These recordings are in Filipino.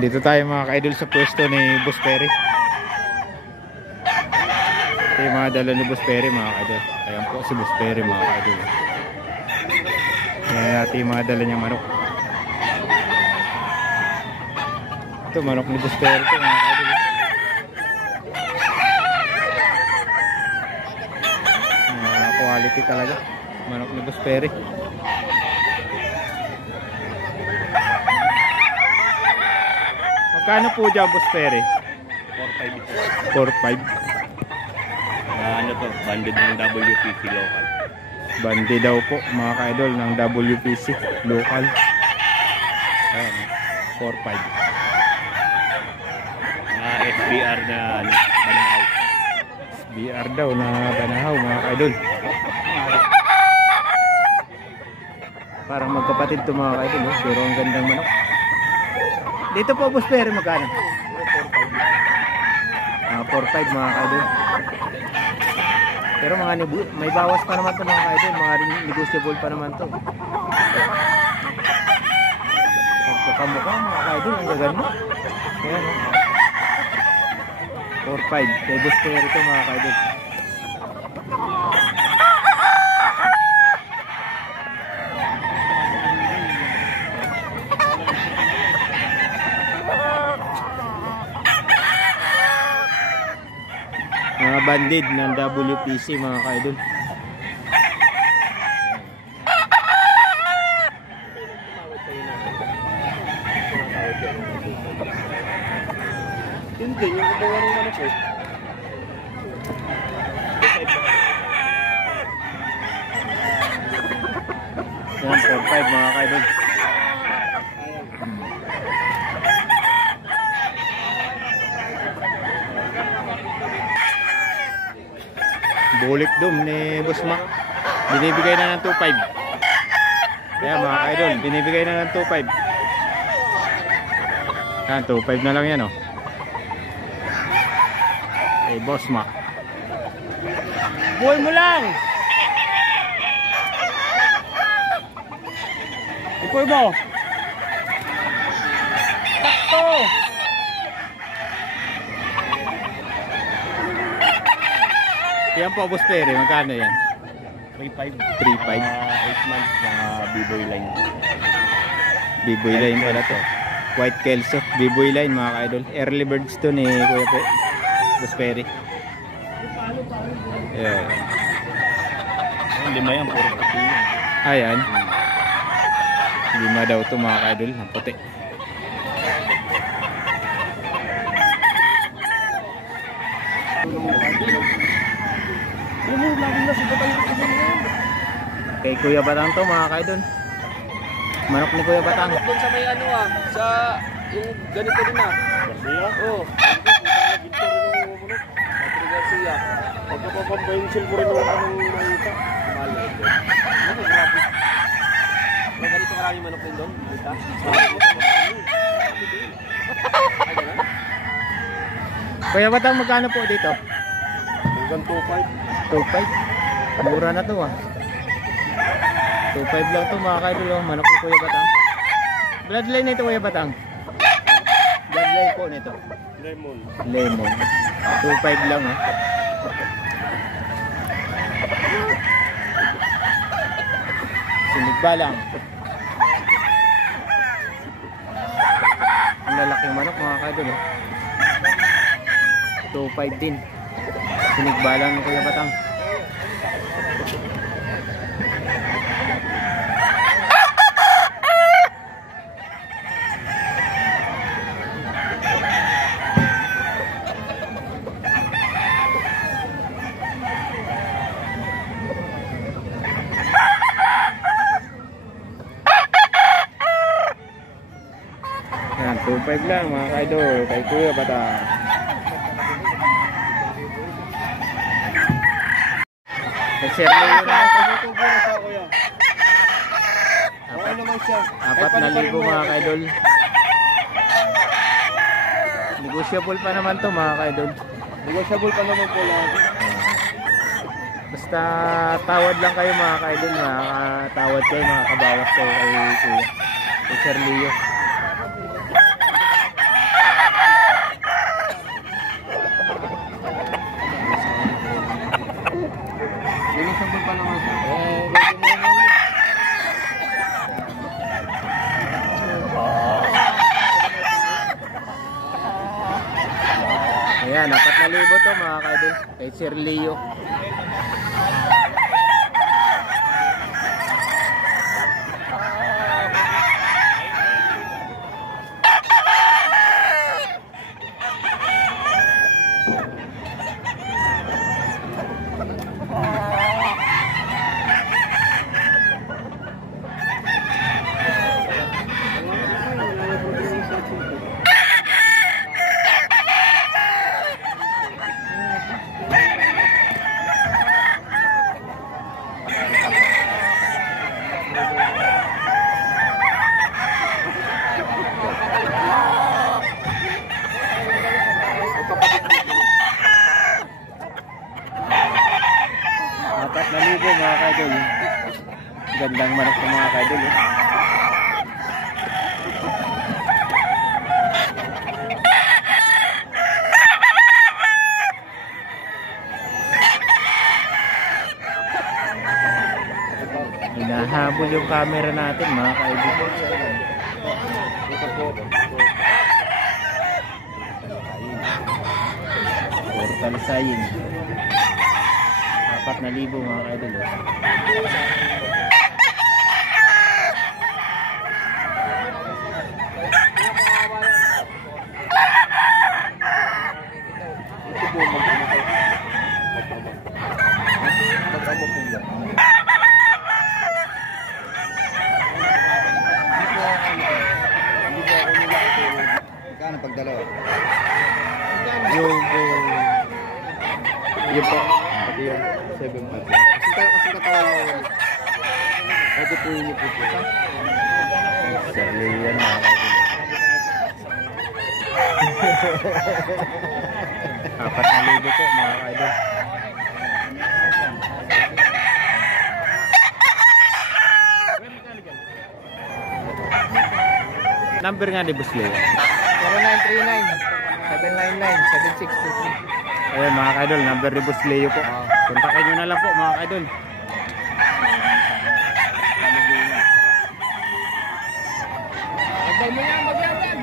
Dito tayo mga ka-idol sa pwesto ni Boss Perry. Ito yung mga dala ni Boss Perry mga ka-idol. Ayan po si Boss Perry mga ka-idol. Ayan natin yung mga dala niyang manok. Ito manok ni Boss Perry ito mga ka-idol. Quality talaga manok ni Boss Perry. Magkano po dyan Boss Perry? 4.5. 4.5. Ano to? Banded ng WPC local. Bandi daw po mga ka-idol ng WPC local. Ayan, 4.5. SBR na Banahaw. SBR daw na Banahaw mga ka-idol. Parang magkapatid to mga ka-idol eh? Pero ang gandang manok. Dito po Boss Perry magkano? 4.5 mga ka-idol. Pero mga may bawas pa naman to mga ka-idol. Mga negotiable pa naman to. Pagkakamukha mga ka-idol. Ang gaganda. Ayan o. 4.5 kay Boss Perry ito mga ka-idol. Mga banded ng WPC mga ka-idol. Yun din yung gumawa ng manok eh. Yan 4.5 mga ka-idol. Bulik dum ni Boss Mac. Binibigay na ng 2.5. Ayan mga ka-idol, binibigay na ng 2.5. Ayan, 2.5 na lang yan oh. Hey Boss Mac. Buhay mo lang! Ipoy mo! Takto! Yan po Boss Perry, magkano yan? 3.5. 3.5. 8 months mga B-boy line. B-boy line pala to. White Kelso, B-boy line mga ka-idol. Early birds to ni Kuya Boss Perry. Yeah. Lima yan, puro puti yan. Ayan. Lima daw to mga ka-idol, ang puti. Kay Kuya Batang to mga ka-idol. Manok ni Kuya Batang. Doon sa may ano sa yung ganito din Garcia? Oo. Ginto rin yung manok. Patrick Garcia. Pagkapapambayin silbo rin yung anong mahita. Malay doon. Ano, grabe. May ganito maraming manok din doon? Mahita? Kuya Batang, magkano po dito? Hanggang 2.5. 2.5. Mura na to ah. 2.5 lang to mga ka-idol oh. Manok ni Kuya Batang. Bloodline nito Kuya Batang. Bloodline po nito. Lemon. 2.5 lang oh. Sinigba lang. Ang lalaking manok mga ka-idol oh. 2.5 din. Sinigba lang ng Kuya Batang. Yan, 2.5 lang mga ka-idol kay Kuya Batang. Nag-share mo yun na. Tumutubo na sa kuya. Okay naman siya. 4,000 mga ka-idol. Negotiable pa naman to mga ka-idol. Negotiable pa naman po lang. Basta tawad lang kayo mga ka-idol. Makakatawad kayo, makakabawas kayo kay Kuya. Kay Sir Leo. Ayan, 4,000 to mga ka-idol. Kay Sir Leo. Mga ka-idol, gandang manok ng mga ka-idol eh. Hinahabol yung camera natin mga ka-idol. Portal sign 4,000 mga ka-idol eh. Magkano pag dalawa? Yung po Pati yung 7.5. Kasi katawan mo. Pwede po yun yung puto. Sir Leo yan mga ka-idol. 4,000 po mga ka-idol. Number nga ni Boss Leo. 0939-799-7623. Ayun mga ka-idol, number ni Boss Leo po. Kontakin nyo na lang po mga ka-idol. Agay mo yan, magyabag.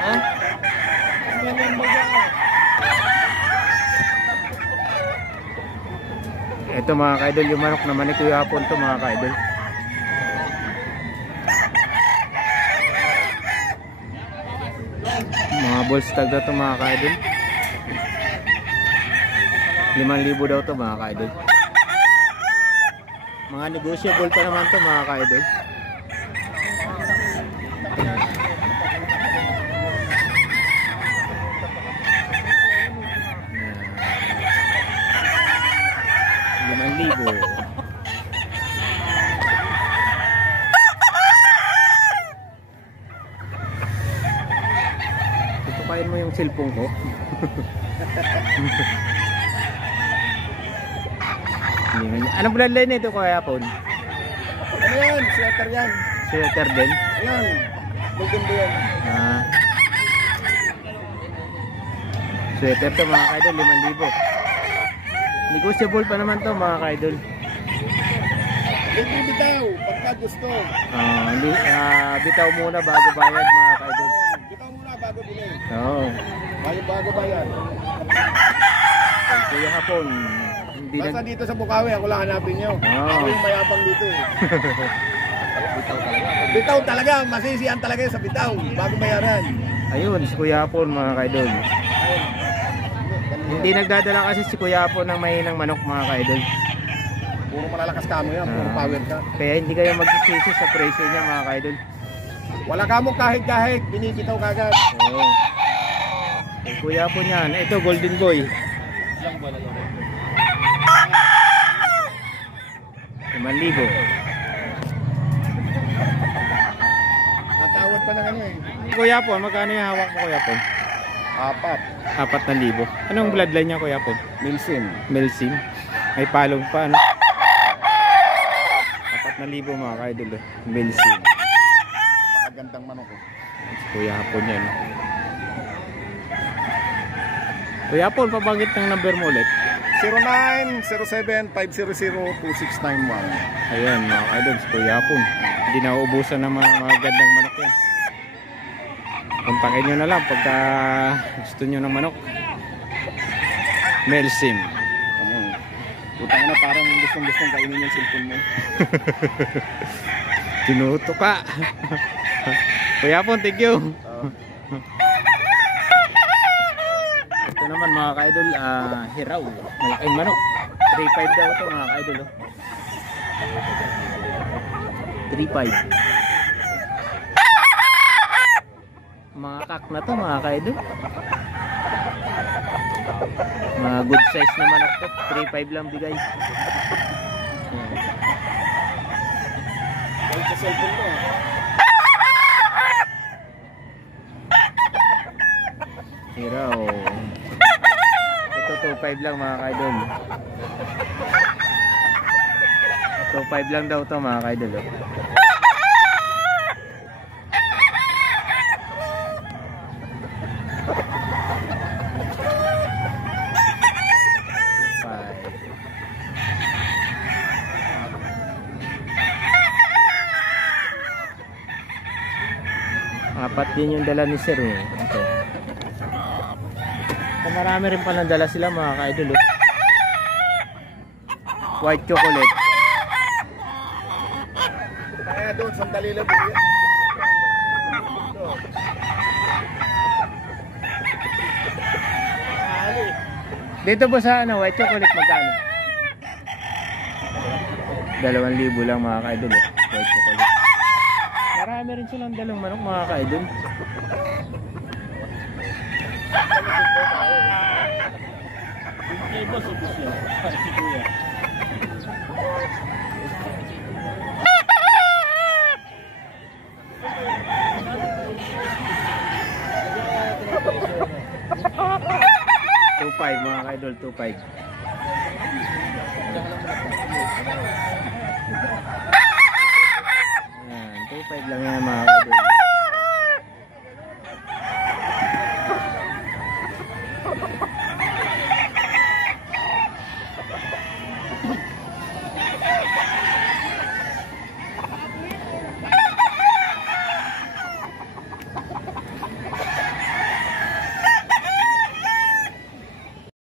Ha? Ito mga ka-idol, yung manok naman ni Kuya Hapon to mga ka-idol. Mga balls tag na to mga ka-idol. 5,000 daw to mga ka-idol. Mga negotiable pa naman to mga ka-idol. Tutukayin mo yung cellphone ko. Anong bloodline nito Kuya Hapon? Ano yan? Sweater yan. Sweater din? Yan. Golden ba yan? Sweater to mga ka-idol, 5,000. Negotiable pa naman to mga ka-idol. Hindi bitaw, pagka gusto. Bitaw muna bago bayad mga ka-idol. Bitaw muna bago bilhin. Oo. Bago bayad. Kuya Hapon, hindi Basta dito sa Bukawi, ako lang hanapin nyo. Ako yung mayabang dito eh. Bitaw talaga, masisiyan talaga sa bitaw, bago bayaran. Ayun, si Kuya Hapon mga ka-idol. Hindi nagdadala kasi si Kuya Hapon ng mahinang manok mga ka-idol. Puro malalakas kamo yan, puro power ka. Kaya hindi kayo magsisisi sa presyo niya mga ka-idol. Wala kamo kahit-kahit, binibitaw kagad. Oo. Kay Kuya Hapon yan. Ito, Golden Boy. 5,000. Natawad pa na ano eh. Kuya Hapon, magkano yung hawak mo Kuya Hapon? 4,000. Anong bloodline niya Kuya Hapon? Milsim. Melsim. May palong pa ano? 4,000 mga ka-idol. Melsim. Pakagandang manok ko. Kuya Hapon yan. Kuya Hapon, pabanggit ng number mo ulit. 0907-500-2691. Ayan mga ka-idol, si Kuya Hapon. Hindi na uubusan ng mga gandang manok yan. Kontakin nyo na lang pagka gusto nyo ng manok. Melsim. Putang na parang gustong kainin yung cellphone mo. Tinuto ka. Kuya po, thank you. Ito naman mga ka-idol, hiraw. Malaking manok. 3.5 daw ito mga ka-idol. 3.5. Mga kak na to mga ka-idol. Mga good size na manok to. 3.5 lang bigay. Sa cellphone mo. Hiraw. Ito 2.5 lang mga ka-idol. 2.5 lang daw to mga ka-idol. Apat din yung dala ni Sir. Ito. So, marami rin palang dala sila mga ka-idol. White chocolate. Kaya doon, sandali lang. Dito po sa ano, white chocolate magkano? 2,000 lang mga ka-idol. White chocolate. Marami rin silang dalang manok mga ka-idol. Mga ka-idol, 2.5. Ayan, 2.5 lang yan mga ka-idol.